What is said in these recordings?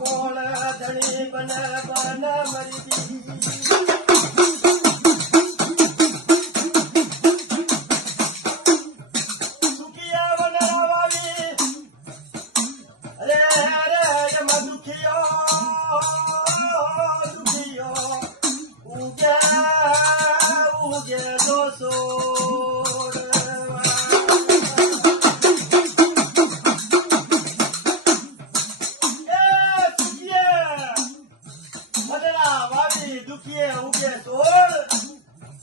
કોણ ધણી બન બન મરી દી સુખિયા વનરા વાવી અરે અરે એમાં દુખિયો દુખિયો ઉગે ઉગે દોસો દુખીએ ઉગે તોડ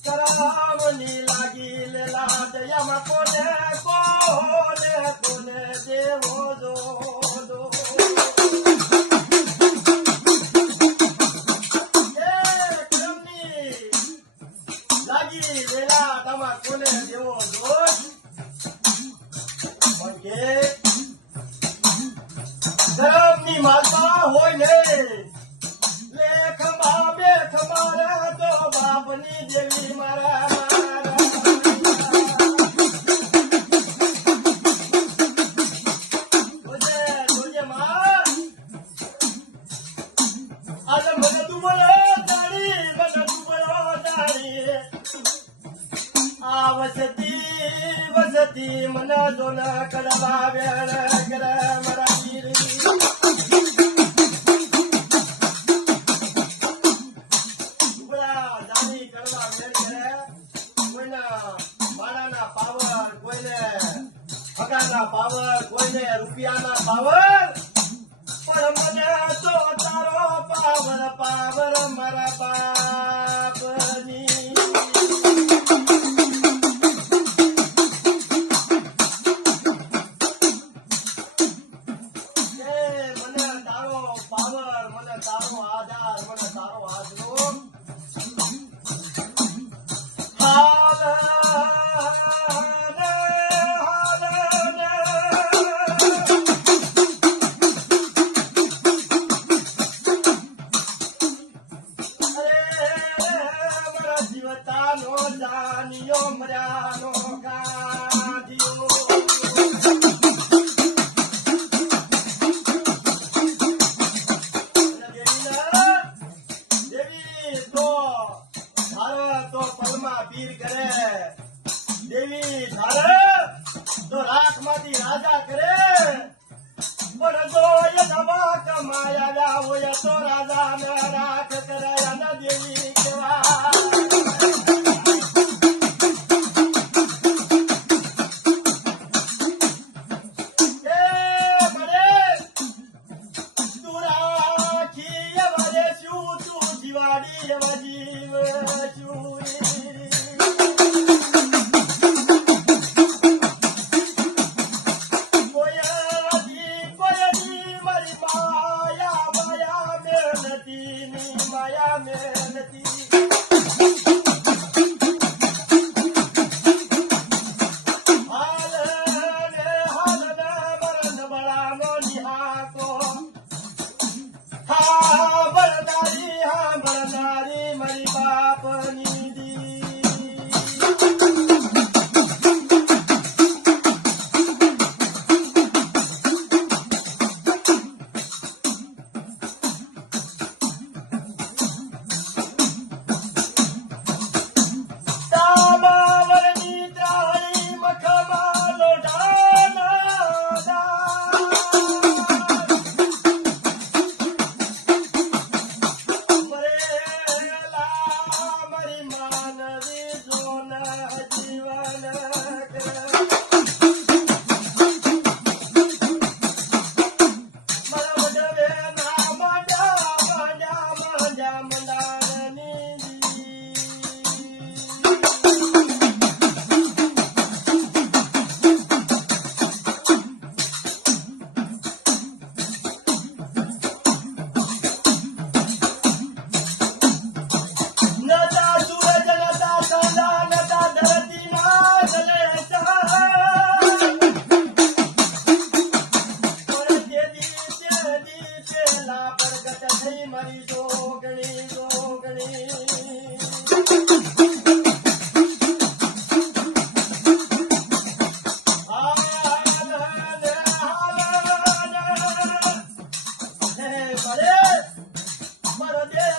કરાવની લાગી લેલા દયામાં કોને કોને કોને દેવો જો લાગી લેલા તમા કોને દેવો જો ગરમની માલપા હોય ને બાપની દેવી મારા આજે મને તું બોલો જાણી આ વસતી મને જોન કરવા વેળ કરે મારા પાવર કોઈને રૂપિયાના પાવર પણ મને તો તારો પાવર પાવર મારા બાપની મને તારો પાવર મને તારો આધાર મને તારો આશરો જીવતાનો જાનિયો મર્યાનો ગાંધીઓ દેવી તો ધારે તો પલમાં પીર કરે દેવી ધારે તો રાખમાંથી રાજા કરે પણ જો એ દવા કમાયા હોય તો રાજા ને રાખ કરે અને દેવી કેવા માયા મહેનતી મારી બાપની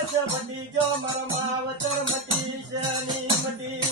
છે બધી જો મારા માવતર મટી છે ની મટી